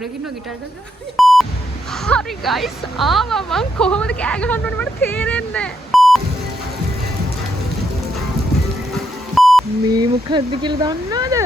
දෙවනකින් ගිටාර කරලා. හරි ගයිස් ආවා මං කොහොමද කෑ ගහන්න ඕනේ මට තේරෙන්නේ නැහැ. මේ මොකද්ද කියලා දන්නවද?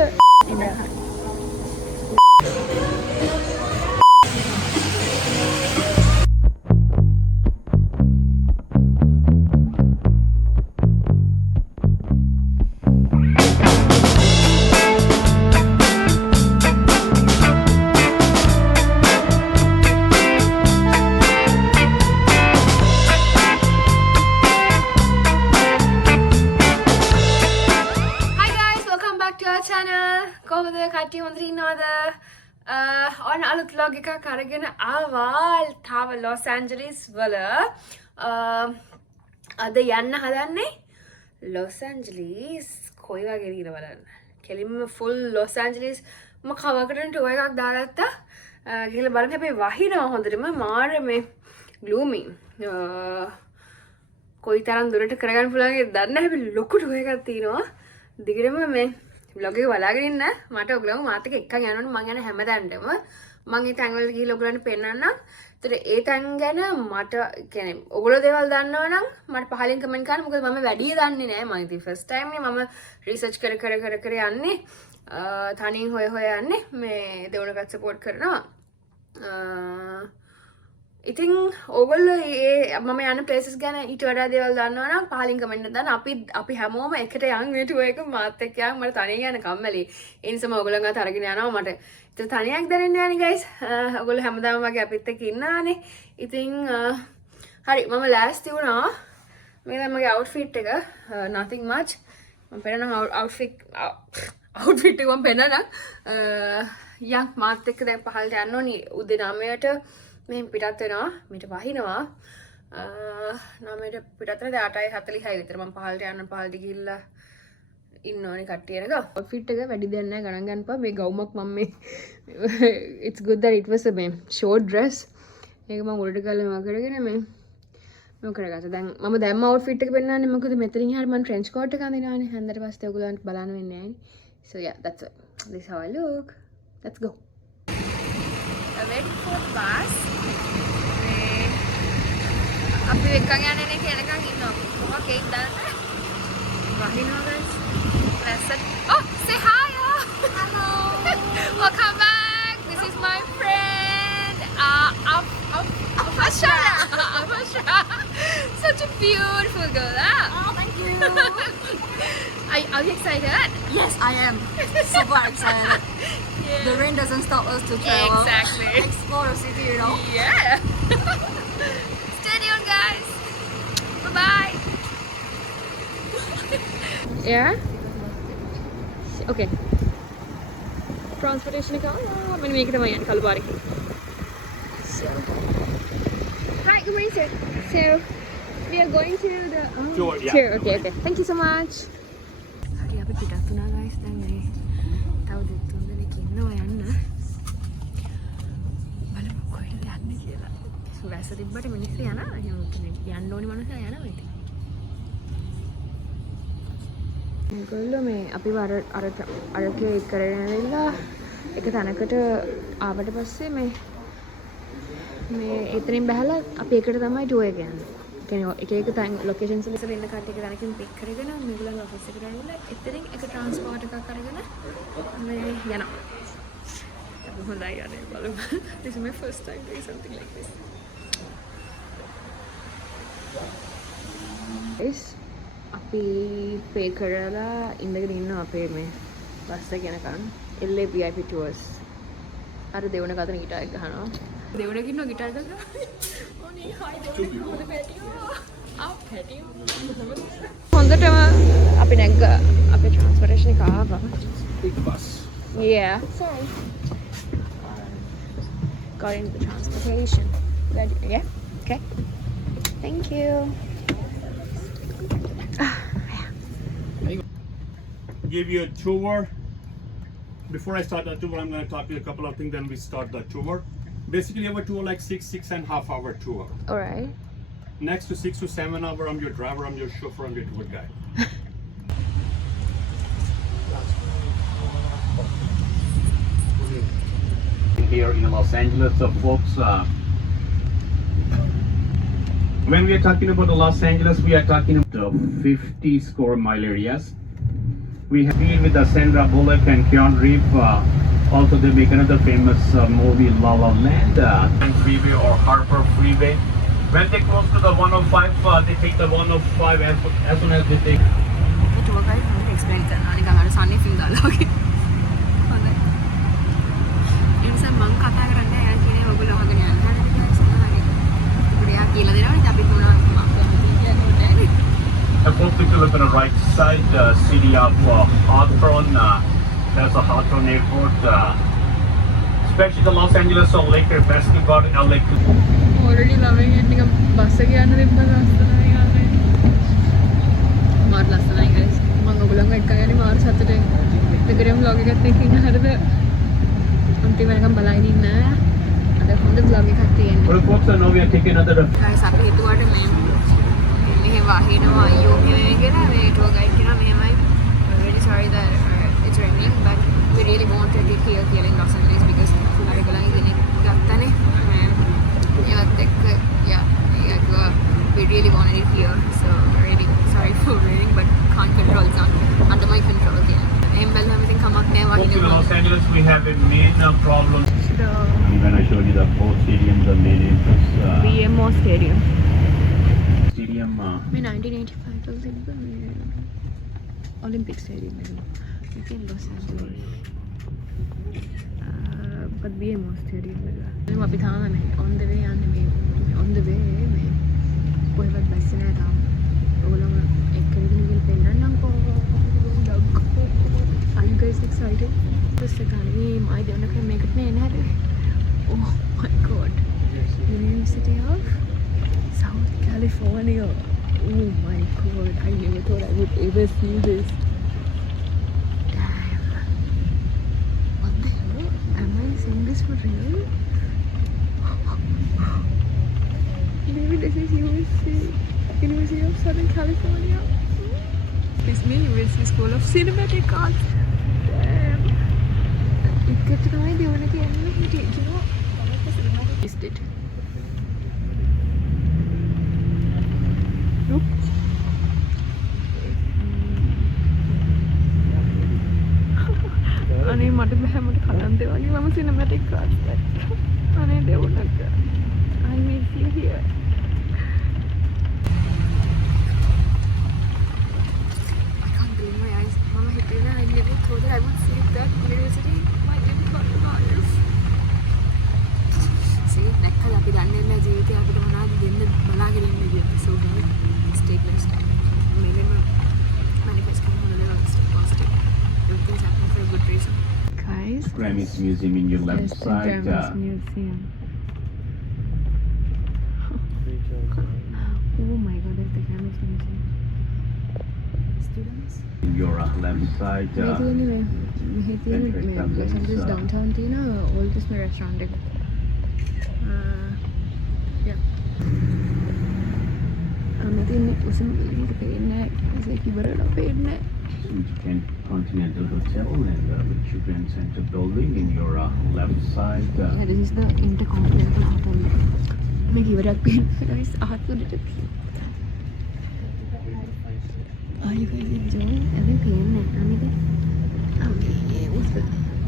on aluth vlog එකක් අරගෙන ආවා තාම ලොස් ඇන්ජලිස් වල අද යන්න හදන්නේ ලොස් ඇන්ජලිස් කොයි වගේ දින බලන්න කෙලින්ම ෆුල් ලොස් ඇන්ජලිස් මම කවකට ටුවර් එකක් දාගත්තා ගිහලා බලන්න හැබැයි වහිනවා හොඳටම මාර මේ ග්ලූමි කොයි තරම් දුරට කරගන්න පුළුවන්ද දන්නේ නැහැ හැබැයි ලොකු ටුවර් එකක් තියෙනවා දිගටම මේ vlog එක බලාගෙන ඉන්න මට ඔයගොල්ලෝ මාත් එක්ක එක්කන් යනවනේ මං යන හැමදාන්ටම මං ඒ තැන් වලට ගිහලා ඔයගොල්ලන්ට පෙන්නන්නම්. ඒතර ඒ තැන් ගැන මට කියන්නේ ඔයගොල්ලෝ දේවල් දන්නවනම් මට පහලින් කමෙන්ට් කරන්න මොකද මම වැඩි දන්නේ නැහැ මම ඉතින් ෆස්ට් ටයිම් නේ මම රිසර්ච් කර යන්නේ තනියෙන් හොය යන්නේ මේ දෙවනකට සපෝට් කරනවා. ඉතින් ඕගොල්ලෝ ඒ මම යන ප්ලේසස් ගැන ඊට වඩා දේවල් දන්නවනම් පහලින් කමෙන්ට් එකක් දාන්න. අපි හැමෝම එකට යන් මේ ටුවර් එක මාත් එක්ක යන් මට තනියෙන් යන්න කම්මැලි. ඒ නිසා මම ඔයගොල්ලන් අත අරගෙන යනවා මට. ඉතින් තනියක් දැනෙන්න යන්නේ guys. ඔයගොල්ලෝ හැමදාම වගේ අපිත් එක්ක ඉන්නානේ. ඉතින් හරි මම ලෑස්ති වුණා. මේ තමයි මගේ outfit එක. nothing much. මම පෙන්නනම් outfit එක මම පෙන්නනම් යන් මාත් එක්ක දැන් පහලට යන්න ඕනි උදේ 9ට මේ පිටත් වෙනවා මීට වහිනවා 9ට පිටත් වෙලා 8:40යි විතර මම පහලට යන්න පහලට ගිහිල්ලා ඉන්න ඕනේ කට්ටිය නේද outfit එක වැඩි දෙයක් නැහැ ගණන් ගන්නපා මේ ගවුමක් මම මේ it's good that it was a short dress ඒක මම උඩට ගාලා මම කරගෙන මේ මම කරගත්තා දැන් මම දැම්ම outfit එක පෙන්නන්නේ මොකද මෙතනින් හරිය මම trench coat එක අඳිනවානේ හන්දට පස්සේ ඔයගොල්ලන්ට බලන්න වෙන්නේ නැහැනේ so yeah that's it this is how I look let's go I'm waiting for the bus අපි එක්කන් යන්නේ නේ කියනකන් ඉන්නවා කොහොමද කේක් දාන්න වහිනවා guys oh say hi hello welcome back this is my friend Afasha such a beautiful girl oh thank you are you excited yes I am super excited yeah. The rain doesn't stop us to travel exactly explore the city you know yeah stay tuned guys bye bye yeah okay transportation එක මම මේක තමයි යන්නේ කළු පාරේ so hi good morning sir so we are going to the tour yeah tour okay thank you so much හරි අපි පිටත් වුණා guys දැන් මේ තව දෙතුන් දෙනෙක් ඉන්නවා යන්න බලමු කොහෙද යන්නේ කියලා වැස්ස තිබ්බට මිනිස්සු යනවා යන්න ඕනි මනුස්සයා යනවා ඉතින් ඒගොල්ලෝ මේ අපිව අරකේ කරගෙන ඇවිල්ලා එක තැනකට ආවට පස්සේ මේ එතනින් බහලා අපි එකට තමයි ටුවර් එක යන්නේ. ඒ කියන්නේ එක තැන් ලොකේෂන්ස් වල ඉන්න කට්ටිය එක තැනකින් පික් කරගෙන මේගොල්ලන් ඔෆිස් එකට ඇවිල්ලා එතනින් එක ට්‍රාන්ස්පෝර්ට් එකක් අරගෙන මේ යනවා. අපි හොඳයි යන්නේ බලමු. This is my first time doing something like this. අපි පේ කරලා ඉඳගෙන ඉන්නවා අපේ මේ බස් එක යනකම් LA VIP tours අර දෙවන කතන ගිටාර් එක ගහනවා දෙවනකින් නෝ ගිටාර් එක ඕනේ හයි දෙවන හොඳ පැටියෝ හොඳටම අපි නැග්ග අපේ ට්‍රාන්ස්පෝර්ටේෂන් එක ආවා big bus yeah sorry got into the transportation ready yeah okay thank you give you a tour. Before I start the tour, I'm going to talk to you a couple of things, then we start the tour. Basically, our tour like 6.5 hour tour. all right Next to 6 to 7 hour, I'm your driver, I'm your chauffeur, I'm your tour guide. here in Los Angeles. So folks, when we are talking about Los Angeles, we are talking about 50 square mile areas. We have been with Sandra Bullock and Keanu Reeves. Also, they make another famous movie, La La Land, Freeway or Harper Freeway. When they close to the 105, they take the 105 as soon as they take. Tour guide हमें एक्सप्लेन करना निकल हमारे सामने फिल्म डालोगे इनसे मंग खाता करने यार कि नहीं वो लोग अगर यार खाने के लिए सुना है बढ़िया कीला दे रहा है जब भी थोड़ा And folks, if you look on the right side, city of Hawthorne, there's a Hawthorne airport, especially the Los Angeles Lakers basketball in LA. Already loving it. निकल बस के आने दिन तक रास्ता नहीं आ रहे मार रास्ता नहीं guys मंगो बुलाऊंगा इतना यानी मार साथ टे लेकिन हम लोग कहते हैं कि ना हर दे उनकी मैंने कहा मलाई नहीं ना अरे हम तो ब्लॉग करते हैं Well, folks, I know we are taking another. guys आप ये तो आटे में वाही ना वाही हो गया है ना मैं टूर गाइड के ना मैं really sorry that it's raining but we really want to get here in Los Angeles because हमारे गुलांगी के लिए लगता नहीं we really wanted it here so really sorry for raining but can't control it's not under my control again everything come up now Folks, in Los Angeles, we have a main problem. I'm going to show you the four stadiums, the main entrance. BMO Stadium Stadium. मैं 1985 तक Olympic Stadium में in Los Angeles but BMO Stadium में वहाँ पे था मैं on the way मैं कोई बात बस नहीं था वो लोग एक करीब निकल पे ना को are you guys excited this is गाड़ी my देव ने मैं कितने ना रे oh my god University of South California oh my god I never thought I would ever see this damn what the hell am I saying this for real maybe this is University of Southern California. This is University School of Cinematic Arts. Damn. Get to know the only thing you know. Is it? Nope. अने मटे बह मटे खाना दे वाली मामा cinematic arts अने दे वो लगा I miss you here. I can't believe my eyes. Mama hit me and I never thought that I would see that university. My never thought about this. See, like कल आप इधर ने जीवित आप इधर मना दिन में मना के दिन में जीवित so good. Stay blessed. मेरे में manifest करने वाले लोग stay positive. Everything's happening for a good reason. Guys. Grammys Museum in your left side. Grammys Museum. Oh my god, that's the Grammys Museum. Students? In your left side. Los Angeles downtown थी ना all this में restaurant है yeah हमें तो उसमें पहनना है जैसे कि बड़ा पहनना है Continental Hotel and the Children's Center building in your left side. Yeah, this is the Intercontinental Hotel. मैं की बड़ा पहनना है इस हाथ को लेते Are you guys enjoying? अरे पहनना है हमें तो okay उस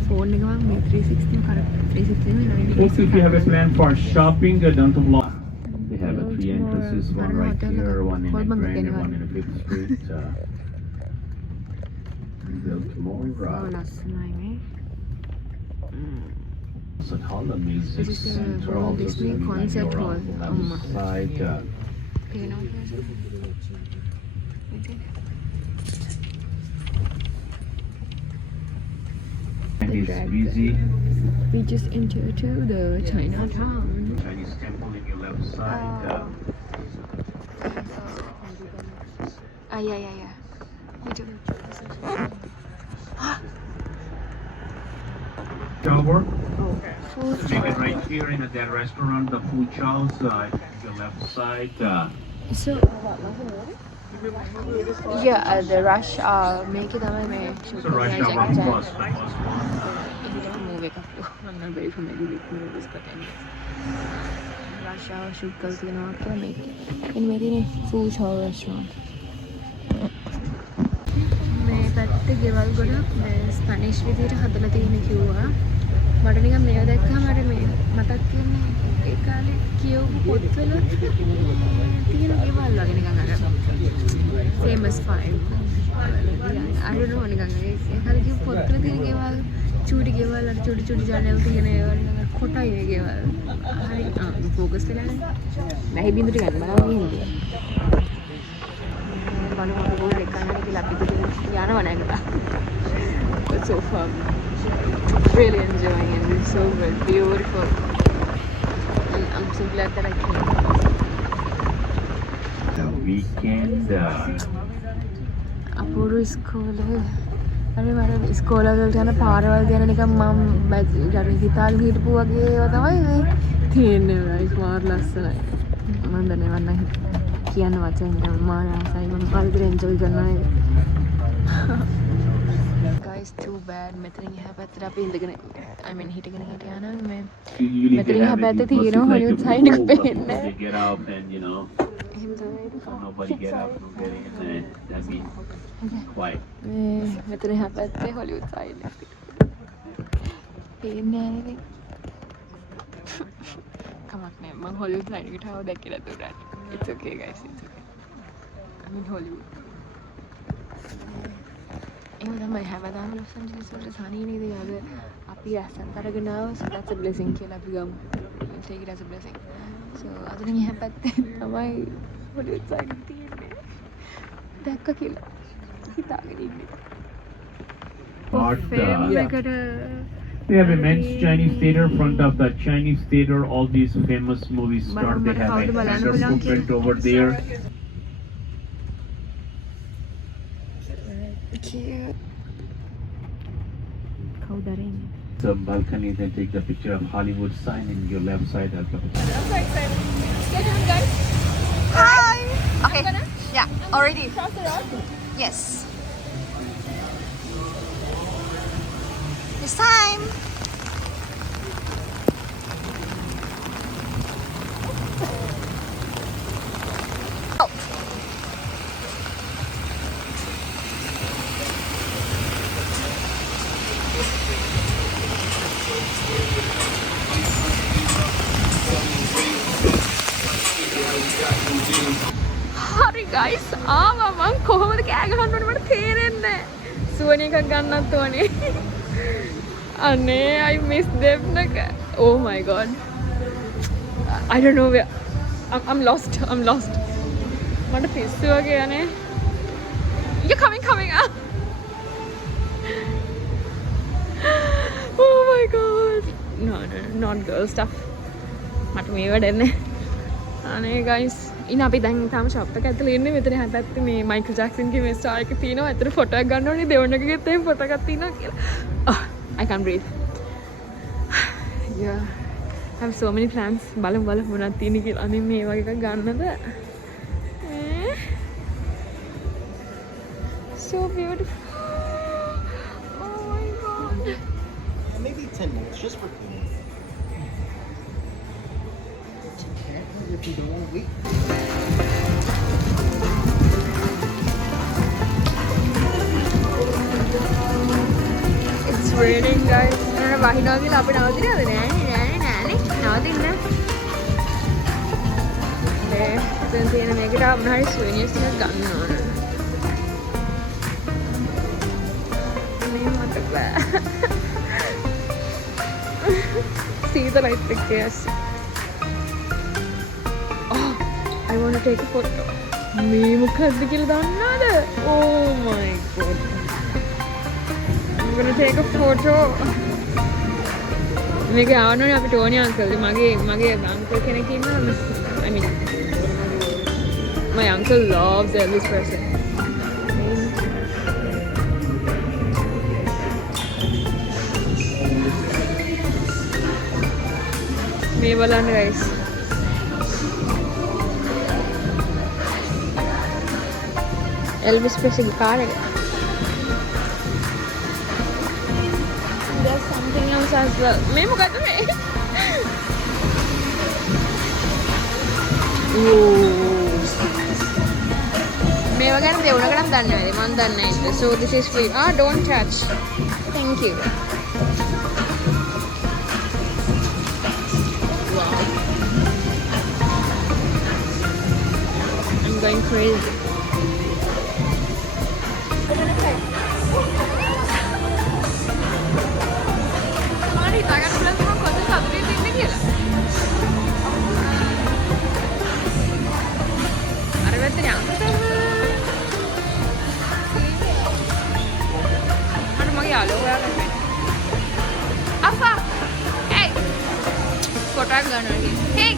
phone निकाल मैं 360 कर 360 में 90. Also, if you have a plan for shopping, don't block. They have 3 entrances, one right here, one in Grand and one in 5th Street. Built more. last time So call the music This is the center Walt also Disney sitting on Concert your Hall. left side. pay now And it's busy. we just entered to the Chinatown Chinese temple in your left side. yeah we do Shower. food Make it right here in that restaurant, the Fu Chao's your left side. so yeah the rush make it away So rush hour plus the first one. ඊට මූව් එකක් I'm not very familiar with movies but anyways rush hour shoot කරලා තියෙනවා කියලා මේක ඉතින් මේ තියෙන්නේ food hall restaurant මේ පැත්තේ ගෙවල් ගොඩක් මේ ස්පැනිෂ් විදියට හදලා තියෙන කිව්වා මට නිකන් මේව දැක්කම අර මේ මතක් වෙන්නේ ඒ කාලේ කියවපු පොත්වල තියෙන ගෙවල් වගේ නිකන් අර famous five I don't know නිකන් ඒ කාලේ කියවපු පොත්වල තියෙන ගෙවල් චූටි ගෙවල් අර චූටි ජනල් තියෙන ඒවල් කොටයි ඒ ගෙවල් හරි ફોකස් වෙලා නැහැ බින්දුට ගන්න බලන්න ඉන්නේ බලමු බෝල් එක ගන්න කියලා අපි යනවා නැගලා but so far really enjoying it it's so beautiful and I'm so glad that I came The weekend. අපූර්ව ඉස්කෝලේ අර මම ඉස්කෝල වලට යන පාරවල් ගැන නිකන් මම හිතාගෙන හිටපු වගේ ඒවා තමයි මේ තියෙන්නේ guys මාර ලස්සනයි මම දන්නේ වන්න කියන්න වචන නෑ මාර ආසයි මම හරියට එන්ජොයි කරනවා guys too bad මෙතනින් එහා පැත්තට අපි ඉඳගෙන I mean හිටගෙන හිටියා නම් මේ මෙතනින් එහා පැත්තේ තියෙනවා හොලිවුඩ් සයින් එක පේන්නේ They get up and nobody get up no getting in there. That means quiet. මෙතන එහා පැත්තේ හොලිවුඩ් සයින් එක පේන්නේ නෑ නේද කමක් නෑ මම හොලිවුඩ් සයින් එකට ආව දැක්කේ නැතුණත් it's okay guys it's okay I mean Hollywood ඒක තමයි හැමදාම ලොස් ඇන්ජලිස් වලට සනී නේද යාද අපි ඇසන් අරගෙන ආව so that's a blessing කියලා අපි ගමු take it as a blessing so අදින් එහා පැත්තේ තමයි හොලිවුඩ් සයින් එක තියෙන්නේ දැක්ක කියලා හිතාගෙන ඉන්නේ They have immense Chinese theater, front of the Chinese theater, all these famous movies start. They have Alexander footprint over there. Cute. The balcony, then take the picture of Hollywood sign in your left side. Hi. Okay. Yeah. Already. Yes. It's time. Oh. හරි ගයිස් ආවා මං කොහොමද කෑ ගහන්න ඕනේ මට තේරෙන්නේ නැහැ සුවන එකක් ගන්නත් ඕනේ අනේ I miss them නක oh my god I don't know where I'm lost මට පිස්සු වගේ යන්නේ you coming ah oh my god no not girl stuff මට මේ වැඩන්නේ අනේ guys ඉන්න අපි දැන් තාම ෂොප් එක ඇතුලේ ඉන්නේ මෙතන හැ පැත්තේ මේ මයිකල් ජැක්සන්ගේ මේ ස්ටාර් එක තියෙනවා අතන ෆොටෝ එකක් ගන්න ඕනේ දෙවන්නකගෙත් එහෙම ෆොටෝ එකක් තියෙනවා කියලා I can't breathe yeah I have so many plans බලමු මොනවද තියෙන්නේ කියලා අනේ මේ වගේ එකක් ගන්නද so beautiful oh my god Maybe 10 minutes just for cleaning. If you don't want to wait. It's raining guys. නේද වහිනවා කියලා අපි නවතිනවද නෑනේ නවතින්න. දැන් තියෙන මේකට මොනවා හරි සුවෙනියර්ස් ටිකක් ගන්න ඕන. මේ මට බෑ. සීතලයිත් එක්ක යස්. I want to take a photo. මේ මොකද්ද කියලා දන්නවද? Oh my god. I'm going to take a photo. මේක ආවනේ අපි ටෝනි අංකල් මගේ අංකල් කෙනෙක් ඉන්නවා. I mean my uncle loves Elvis Presley. මේ බලන්න guys. Elvis Presley car. There's something as well. මේ මොකද මේ? මේවා ගැන දෙවුනකටම දන්නේ නැහැ. මම දන්නේ නැහැ. So this is free. Don't touch. Thank you. Wow. I'm going crazy. Alpha! Hey! Photo gun again. Hey!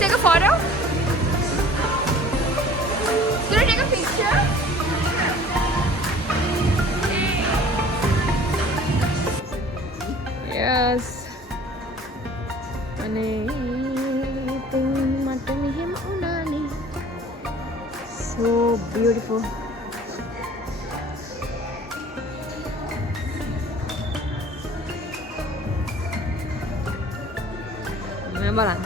Take a photo? Can I take a picture? Yes. So beautiful. බලන්න.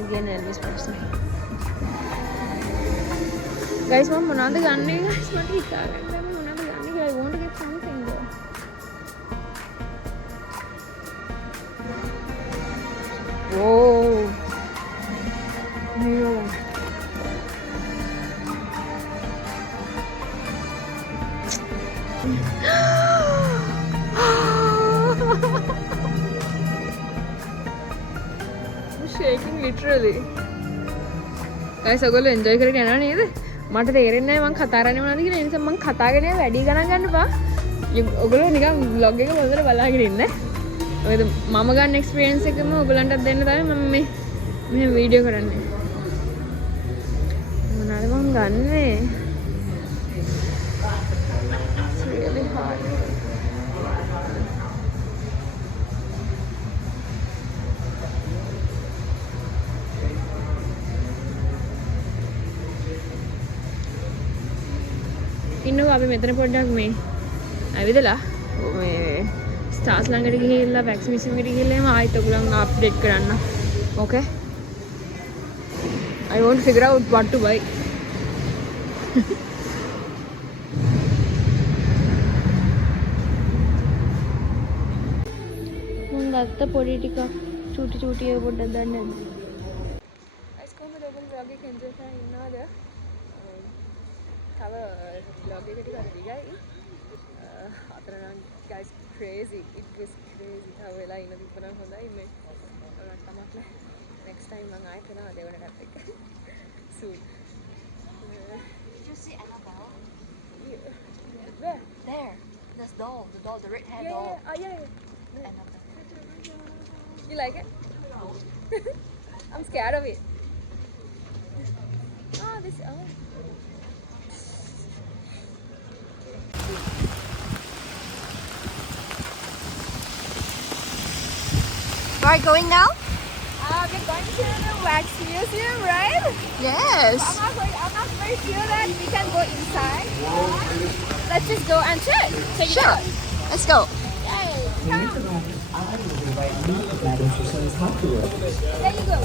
Again Elvis Presley. Guys, මම මොනවද ගන්නේ guys? මට හිතාගන්න බැහැ මොනවද ගන්නේ කියලා. I want to get something though. Whoa. Mirror. Shaking literally. Guys, ඔයගොල්ලෝ enjoy කරගෙන යනවා නේද? මට තේරෙන්නේ නැහැ මම කතා කරන්නේ මොනවද කියලා. ඒ නිසා මම කතා කරන්නේ වැඩි ගණන් ගන්න එපා. ඔයගොල්ලෝ නිකන් vlog එක මොකද බලාගෙන ඉන්න. මොකද මම ගන්න experience එකම ඔයගොල්ලන්ටත් දෙන්න තමයි මම මේ වීඩියෝ කරන්නේ. මොනවාද මම ගන්නේ? It's really hard. ඉන්නවා අපි මෙතන පොඩ්ඩක් මේ ඇවිදලා මේ ස්ටාර්ස් ළඟට ගිහිල්ලා වැක්සිනේෂන් එකට ගිහිල්ලා එම ආයෙත් ඔයගොල්ලන් අප්ඩේට් කරන්න. Okay? I want to figure out what to buy. මම ගත්ත පොඩි ටිකක් චූටි ඒවා පොඩ්ඩක් දාන්න නැද්ද? guys කොහමද ඔයගොල්ලෝ vlog එක enjoy කරගෙන ඉන්නවද? තව vlog එක ටිකක් දිගයි. අතන නම් guys crazy. It was crazy. තව වෙලා ඉන්න තිබ්බනම් හොඳයි මේ. ඔයාලට තමයි next time මම ආයෙත් එනවා දෙවනටත් එක්ක. Soon. Did you see Annabelle? Yeah. Where? There. This doll. The doll. The red hair Yeah, doll. yeah. Yeah. Annabelle. You like it? I'm scared of it. This. Where are you going now? We're going to the wax museum, right? Yes. I'm not very sure that we can go inside. Let's just go and check. Check it Sure. out. Let's go. Yay. Come. There you go.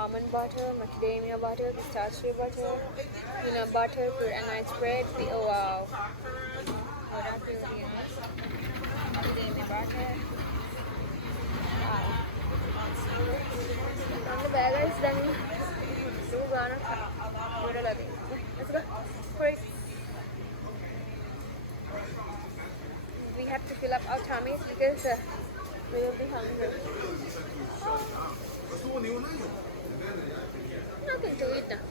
Almond butter, macadamia butter, pistachio butter, peanut butter, and nice bread. Oh wow! What else do we have? Macadamia butter. Wow. යන්න බෑ guys දැන් දුර ගානක් ගොඩලා තියෙනවා. Let's go. Quick. We have to fill up our tummies because we will be hungry. Nothing to eat now.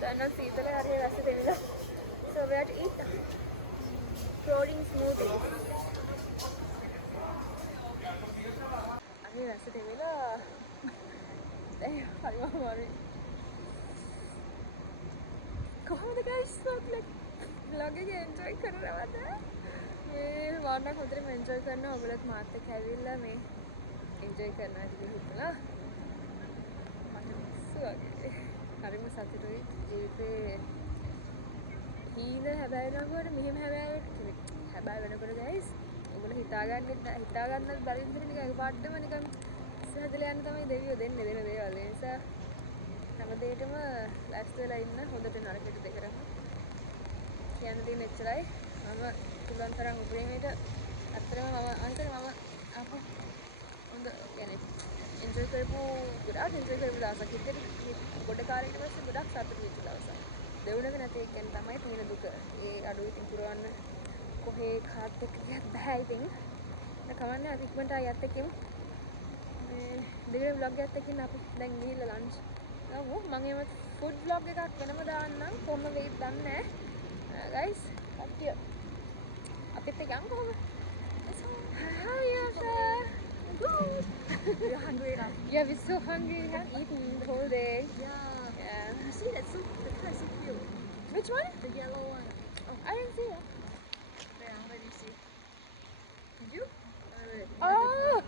දැන් නම් සීතල හරිය රස දෙවිලා. So we have to eat now. Protein smoothie. හරිය රස දෙවිලා. දැන් හරිම අමාරුයි. කොහොමද guys vlog එක enjoy කරනවද? මේ වාරණක් හොඳටම enjoy කරනවා. ඔයගොල්ලොත් මාත් එක්ක ඇවිල්ලා මේ enjoy කරනවා කියලා හිතලා. මට හරිම සතුටුයි ජීවිතේ හීන හැබැයි නංගොට මෙහෙම හැබැයි වෙනකොට guys ඔයගොල්ලෝ හිතාගන්නත් බැරි විදිහට නිකන් එකපාරටම නිකන් ඉස්සරහදලා යන්න තමයි දෙවියෝ දෙන දේවල්. ඒ නිසා හැමදේටම ලෑස්ති වෙලා ඉන්න හොඳට නරකට දෙකරම කියන්න දෙන්න එච්චරයි. මම පුළුවන් තරම් උපරිමයට අත්‍තරම මම අපු හොඳ කියන්නේ enjoy කරපු ගොඩාක් enjoy කරපු දවසක් ඉතින් ගොඩ කාලෙකට පස්සේ ගොඩක් සතුටු වෙච්ච දවසක්. දෙවුණක නැති එකෙන් තමයි තියෙන දුක. ඒ අඩුව ඉතින් පුරවන්න කොහේ කාත් එක්ක ගියත් බෑ ඉතින්. ඒක කවන්නේ අපි ඉක්මනට ආයෙත් එක්කම මේ දෙවියන් vlog එකත් එක්කින් අපි දැන් ගිහිල්ලා ලන්ච්. මම එහෙම ෆුඩ් vlog එකක් වෙනම දාන්නම් කොහොම වෙයිද දන්නේ නැහැ. guys අපිය අපිත් එක්ක යන්න කොහොමද? How are you? Good. We're hungry now. Yeah, we're so hungry. We haven't eaten the whole day. Yeah. You see that soup? The car is so cute. Which one? The yellow one. Oh, I didn't see that. There, let me see. Did you? Oh,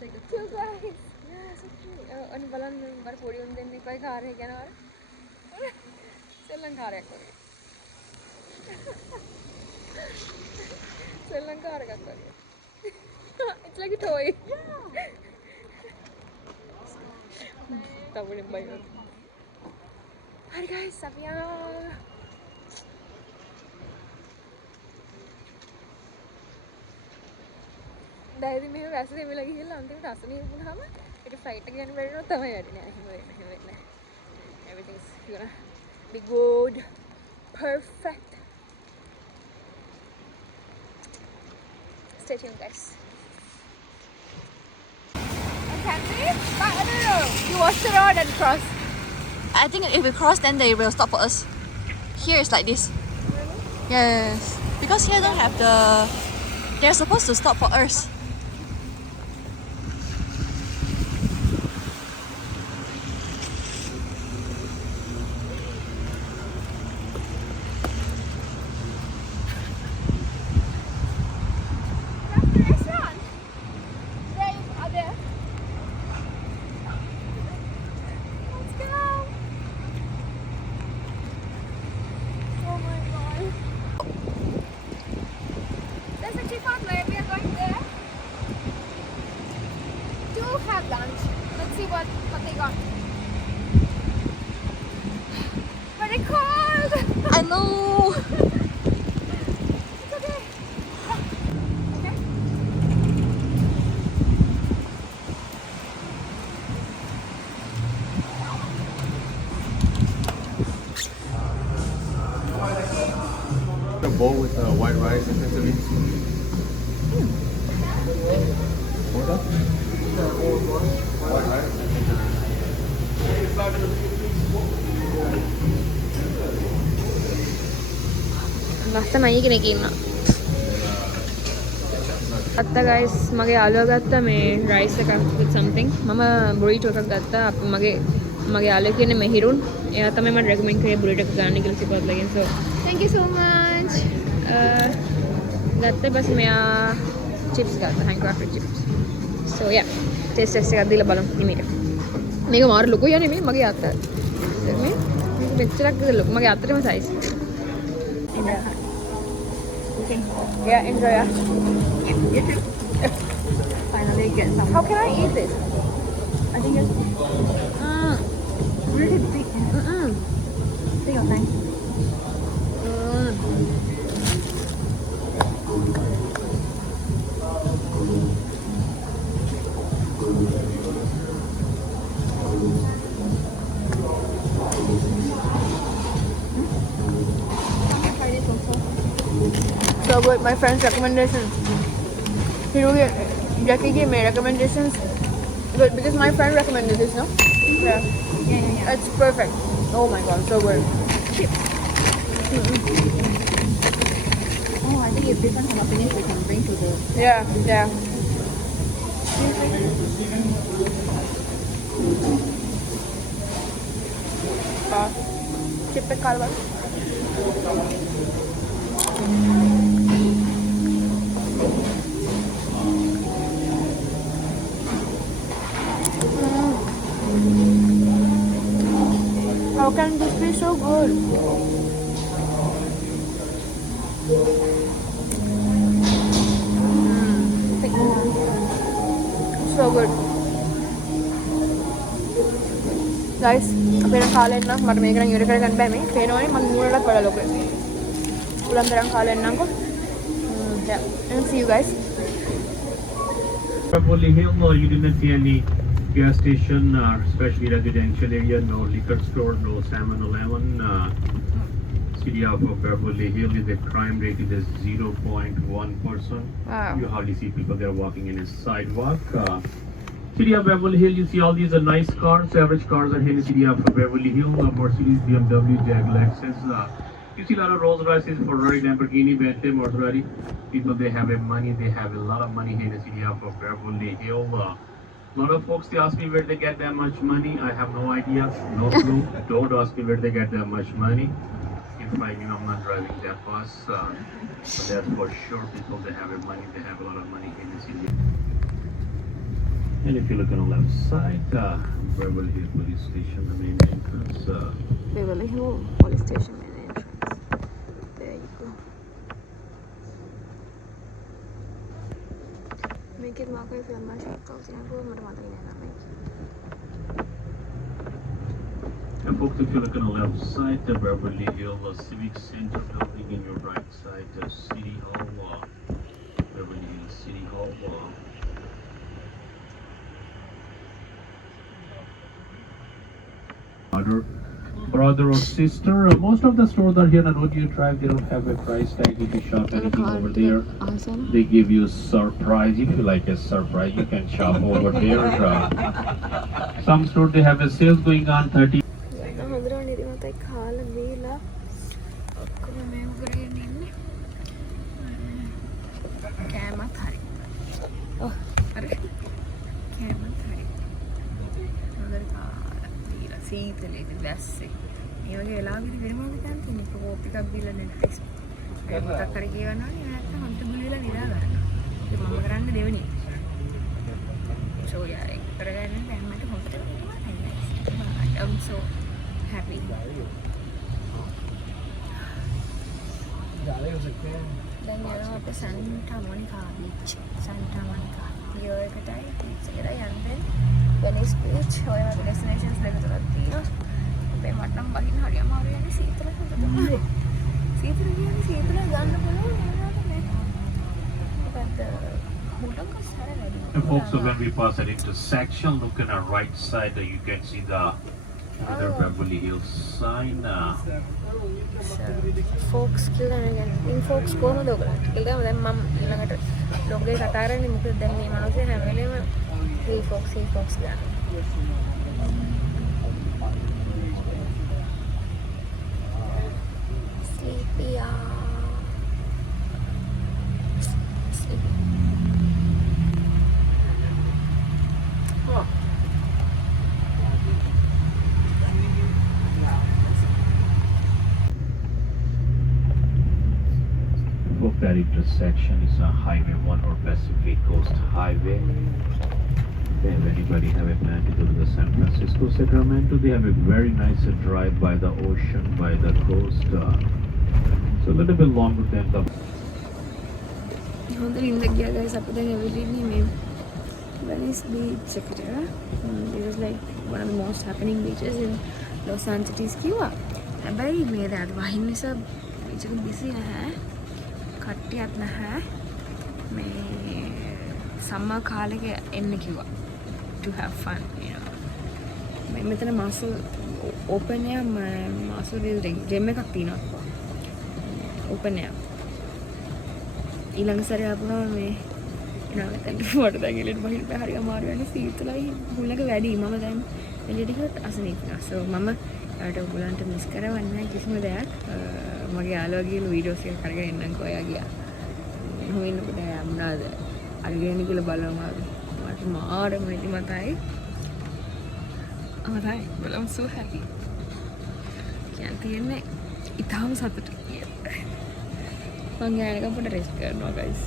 Take the two guys. Yeah, so cute. And balan bar podi un den koi kha rahe kya na war? Sri Lanka ekak wage. Sri Lanka ekak wage. It's like a toy. Tawunin ba yun? Hi guys, sabi dahil මේ රස දෙවිලා ගිහලා අන්තිමට රස නිරුණාම ඒක ෆ්ලයිට් එක යන බැරිනොත් තමයි වැඩිනේ. එහෙම වෙන්නේ. Everything's gonna be good. Perfect. Stay tuned guys. Can we? I don't know. You watch the road and cross. I think if we cross, then they will stop for us. Here is like this. Really? Yes. Because here don't have the... They're supposed to stop for us. That's the restaurant. They are there. Let's go. Oh my god. There's a cheap where we are going there to have lunch. Let's see what they got. Very cold. I know. It's okay. Okay. A bowl with white rice and sesame. What up? White rice. ලස්සනයි කෙනෙක් ඉන්නවා. අත්ත guys මගේ යාළුවා ගත්තා මේ rice එකක් with something. මම burrito එකක් ගත්තා. මගේ යාළුවා කියන්නේ මෙහිරුන්. එයා තමයි මට recommend කරේ burrito එක ගන්න කියලා සිපත් ලගෙන්. So thank you so much. ගත්තා බස් මෙයා chips ගත්තා. handcrafted chips. So yeah. taste test එකක් දීලා බලමු ඉමීට. මේක මාර ලොකුයි යන්නේ මේ මගේ අත. මේ මෙච්චරක් ලොකු මගේ අතටම size. Yeah, enjoy. You too. Finally get some. How can I eat this? I think it's really big. Take your time. so good. My friend's recommendations. Jackie gave me recommendations. But because my friend recommended this, no? Yeah. It's perfect. Oh my god, so good. Oh, I think if this one cannot finish, we can bring to the. Yeah, yeah. Chip it carbon. How can this be so good? So good. Guys, අපේ නම් කාලෙන් නම් මට මේක නම් ඉවර කරගන්න බෑ මේ. පේනවනේ මම මූණටත් වඩා ලොකුයි. උලන් තරම් කාලෙන් නම්කෝ. Yeah. And see you guys. Beverly Hills, no, you didn't see any gas station, especially residential area, no liquor store, no 7-Eleven. City of Beverly Hills, the crime rate is 0.1%. Wow. You hardly see people there walking in a sidewalk. City of Beverly Hills, you see all these are nice cars. Average cars are here in the city of Beverly Hills. Mercedes, BMW, Jag, Lexus. You see a lot of Rolls Royces, Ferrari, Lamborghini, Bentley, Maserati. People, they have a money. They have a lot of money here in the city of Beverly Hills. A lot of folks, they ask me where they get that much money. I have no idea, no clue. Don't ask me where they get that much money. If I'm not driving that bus. But that's for sure. People, they have a money. They have a lot of money in the city. And if you look on the left side, Beverly Hills Police Station, the main entrance. Beverly Hills Police Station main entrance. There you go. Make it mark if you're my shop. And folks, if you look on the left side, the Beverly Hills Civic Center building, in your right side, the City Hall, Beverly Hills City Hall. Brother or sister, most of the stores are here on Rodeo Drive. They don't have a price tag. If you shop anything over there, they give you a surprise. If you like a surprise, you can shop over there. Some stores they have a sales going on 30. සීතලේද වැස්සේ මේ වගේ වෙලාවෙදි වෙන මොකද කියන්නේ කෝපි එකක් බීලා Netflix එකක් හරි කියවනවා නේ නැත්නම් හොන්ට බුලිලා විලා ගන්නවා ඒක මම කරන්නේ දෙවෙනි so yeah ඒක කරගන්න දැන් මට හොන්ට I'm so happy දැන් යනවා අපේ Santa Monica beach Santa Monica පියෝ එකටයි beach එකට යන්නේ Venice Beach, ඔය වගේ destinations දෙක තුනක් තියෙනවා. අපේ මට නම් බහින්න හරි අමාරු යන්නේ සීතල හොඳට. සීතල කියන්නේ සීතල ගන්න පුළුවන් නේද මේ. But හොටකස් හර වැඩි. And folks, so when we pass that intersection, look on our right side, you can see the another Beverly Hills sign. Folks කියලා නේද? ඉන් folks කොහොමද ඔයගලන්ට? කියලා දැන් මම ඊළඟට log එක කතා කරන්නේ මොකද දැන් මේ මනුස්සය හැම වෙලේම Hey folks, yeah. Sleepy, Sleepy. Oh. Look, that intersection is a Highway 1 or Pacific Coast Highway. If anybody have a plan to go to the San Francisco, Sacramento, they have a very nice drive by the ocean, by the coast. So a little bit longer than the. හොඳට ඉන්න ගියා guys අපි දැන් ඇවිල්ලා මේ Venice Beach එකට. It was like one of the most happening beaches in Los Angeles කිව්වා. හැබැයි මේ දැන් වහින්න නිසා beach එක busy නැහැ. කට්ටියක් නැහැ. මේ summer කාලෙක එන්න කිව්වා. To have fun, you know. මෙතන muscle open air muscle gym එකක් තියෙනවා. Open air. ඊළඟ සැරේ ආපුවම මේ එනවා මෙතනට ෆොටෝ දැන් එළියට බහින්න බෑ හරි අමාරු වෙන සීතලයි මුලක වැඩි මම දැන් එළියට ගියොත් අසනීප වෙනවා so මම ඊට ඔයගොල්ලන්ට මිස් කරවන්නේ නැහැ කිසිම දෙයක් මගේ යාළුවා ගිහලා වීඩියෝස් එක කරගෙන එන්නම්කෝ ඔයා ගියා හොයන්න පුතා යා මොනවාද අරගෙන කියලා බලනවා මට මාරම ඉති මතයි අමතයි but I'm so happy කියන්න තියෙන්නේ ඉතාලම සතුටුයි මං යනකම් පොඩ රෙස්ට් කරනවා guys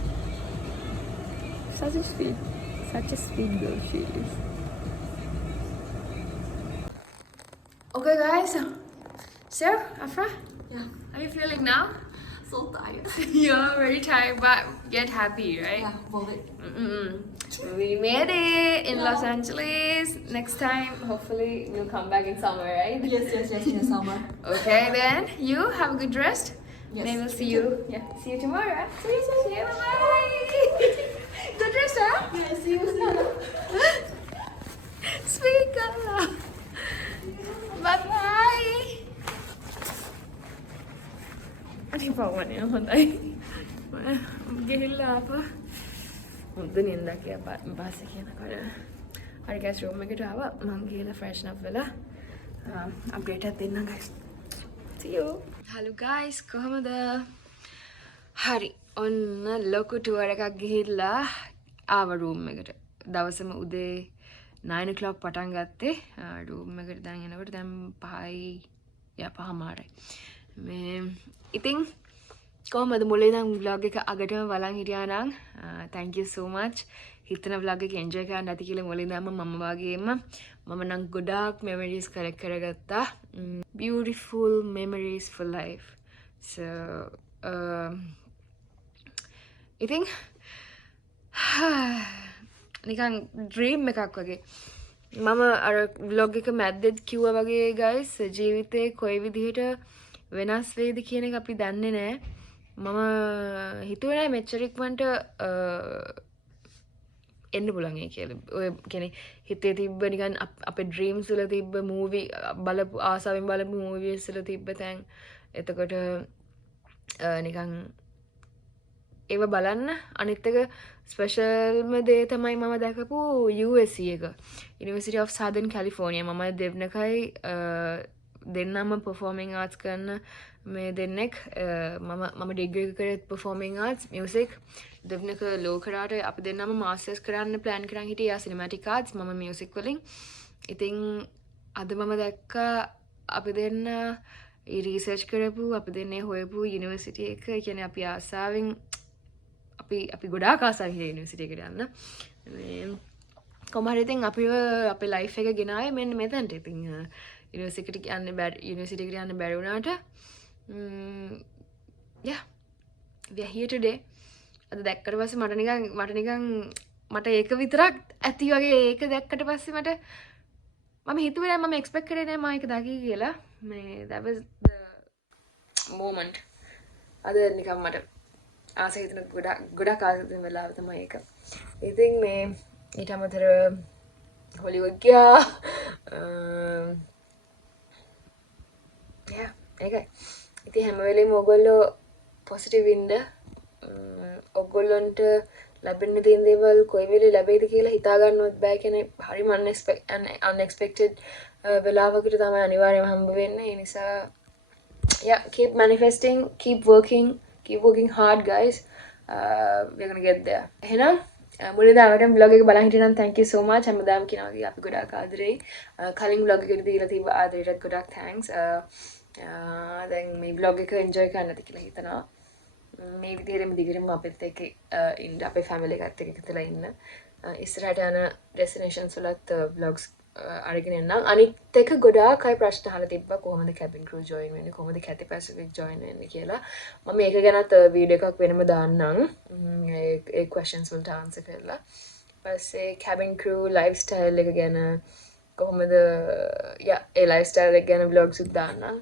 such a sweet girl she is okay guys so Afra Yeah. how you feeling now So tired. you're very tired but get happy right Yeah, love it. we made it in Los Angeles next time hopefully we'll come back in summer right Yes, in the summer. okay then you have a good rest Yes. maybe we'll see you see you tomorrow see you bye good rest huh Yeah, see you soon. sweet girl bye bye අනේ පවන්නේ හොඳයි ගිහිල්ලා ආපහු හොඳ නින්දක් කියලා බස් එකේ යනකොට හරි ගයිස් රූම් එකට ආවා මං ගිහලා ෆ්‍රෙෂන් අප් වෙලා අප්ඩේට් එකක් දෙන්නම් guys see you hello guys කොහමද හරි ඔන්න ලොකු ටුවර් එකක් ගිහිල්ලා ආව රූම් එකට දවසම උදේ 9 o'clock පටන් ගත්තේ රූම් එකට දැන් එනකොට දැන් 5යි පහමාරයි මේ ඉතින් කොහමද මුලින් නම් vlog එක අගටම බලන් හිටියා නම් thank you so much හිතන vlog එක enjoy කරන්න ඇති කියලා මුලින් නම් මම වගේම මම නම් ගොඩාක් memories collect කරගත්තා beautiful memories for life so ඉතින් නිකන් dream එකක් වගේ මම අර vlog එක මැද්දෙත් කිව්වා වගේ guys ජීවිතේ කොයි විදිහට වෙනස් වේද කියන එක අපි දන්නේ නැහැ. මම හිතුවේ නැහැ මෙච්චර ඉක්මනට එන්න පුළුවන් ඒ කියලා. ඔය කියන්නේ හිතේ තිබ්බ නිකන් අපේ ඩ්‍රීම්ස් වල තිබ්බ මූවි බලපු ආසාවෙන් බලපු මූවිස් වල තිබ්බ තැන්. එතකොට නිකන් ඒව බලන්න අනිත් එක ස්පෙෂල්ම දේ තමයි මම දැකපු USC එක. University of Southern California. මම දෙවනකයි දෙන්නම performing arts කරන මේ දෙන්නෙක් මම degree එක කරේ performing arts music දෙවනක law කරාට අපි දෙන්නම masters කරන්න plan කරන් හිටියා cinematic arts මම music වලින් ඉතින් අද මම දැක්කා අපි දෙන්න ඒ research කරපු අපි දෙන්නේ හොයපු university එක කියන්නේ අපි ආසාවෙන් අපි ගොඩාක් ආසාවෙන් හිටිය university එකට යන්න මේ කොහොම හරි ඉතින් අපිව අපේ life එක ගෙනාවේ මෙන්න මෙතනට ඉතින් university එකට යන්න බැරි වුණාට yeah we are here today අද දැක්කට පස්සේ මට ඒක විතරක් ඇති වගේ ඒක දැක්කට පස්සේ මම හිතුවේ නෑ මම expect කරේ නෑ මම ඒක දකි කියලා මේ that was the moment අද නිකන් මට ආසයි හිතන ගොඩක් ආසයි හිතන වෙලාව තමයි ඒක ඉතින් මේ ඊට අමතරව හොලිවුඩ් ගියා ඒකයි ඉතින් හැම වෙලේම ඔයගොල්ලෝ පොසිටිව් ඉන්න ඔයගොල්ලන්ට ලැබෙන දේවල් කොයි වෙලේ ලැබෙයිද කියලා හිතා ගන්නවත් බෑ කියන්නේ හරිම unexpected වෙලාවකට තමයි අනිවාර්යයෙන්ම හම්බ වෙන්නේ ඒ නිසා yeah keep manifesting keep working hard guys we're going to get there එහෙනම් මුලින්ම vlog එක බලන් හිටියනම් thank you so much හැමදාම කියනවා වගේ අපි ගොඩාක් ආදරෙයි කලින් vlog එකේදී දීලා තිබ්බ ආදරයට ගොඩාක් thanks දැන් මේ vlog එක enjoy කරන්න ඇති කියලා හිතනවා මේ විදිහටම දිගටම අපිත් එක්ක ඉන්න අපේ family එකත් එක්ක එකතුලා ඉන්න ඉස්සරහට යන destinations වලත් vlogs අරගෙන යනවා අනිත් එක ගොඩාක් අය ප්‍රශ්න අහලා තිබ්බා කොහොමද cabin crew join වෙන්නේ කොහොමද Cathay Pacific join වෙන්නේ කියලා මම ඒක ගැනත් වීඩියෝ එකක් වෙනම දාන්නම් ඒ questions වලට answer කරලා ඊපස්සේ cabin crew lifestyle එක ගැන කොහොමද ඒ lifestyle එක ගැන vlogs උත් දාන්නම්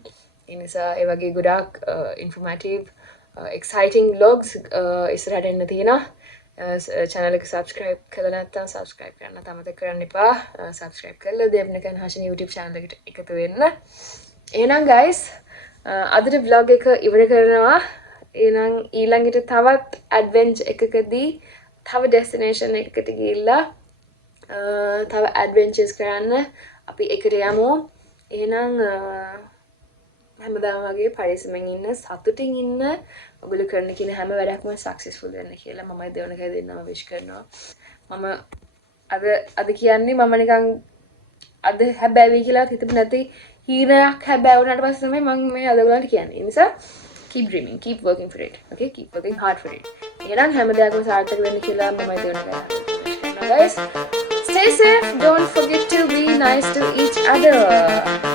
ඒ නිසා ඒ වගේ ගොඩාක් informative exciting vlogs ඉස්සරහට එන්න තියෙනවා channel එක subscribe කරලා නැත්නම් subscribe කරන්න අමතක කරන්න එපා subscribe කරලා දෙවනකන් හෂන් YouTube channel එකට එකතු වෙන්න එහෙනම් guys අදට vlog එක ඉවර කරනවා එහෙනම් ඊළඟට තවත් ඇඩ්වෙන්චර් එකකදී තව ඩෙස්ටිනේෂන් එකකට ගිහිල්ලා තව ඇඩ්වෙන්චර්ස් කරන්න අපි එකට යමු. එහෙනම් හැමදාම වගේ පරිස්සමෙන් ඉන්න, සතුටින් ඉන්න, ඔයගොල්ලෝ කරන කියන හැම වැඩක්ම සක්සස්ෆුල් වෙන්න කියලා මමයි දෙවනකයි දෙන්නම විශ් කරනවා. මම අද කියන්නේ මම නිකන් අද හැබෑවි කියලා හිතපු නැති හීනයක් හැබෑ වුණාට පස්සේ තමයි මම මේ අද ඔයාලට කියන්නේ. ඒ නිසා keep dreaming, keep working for it. Okay, keep working hard for it. එහෙනම් හැමදාම සාර්ථක වෙන්න කියලා මමයි දෙවනකයි wish කරනවා guys. Stay safe, don't forget to be nice to each other.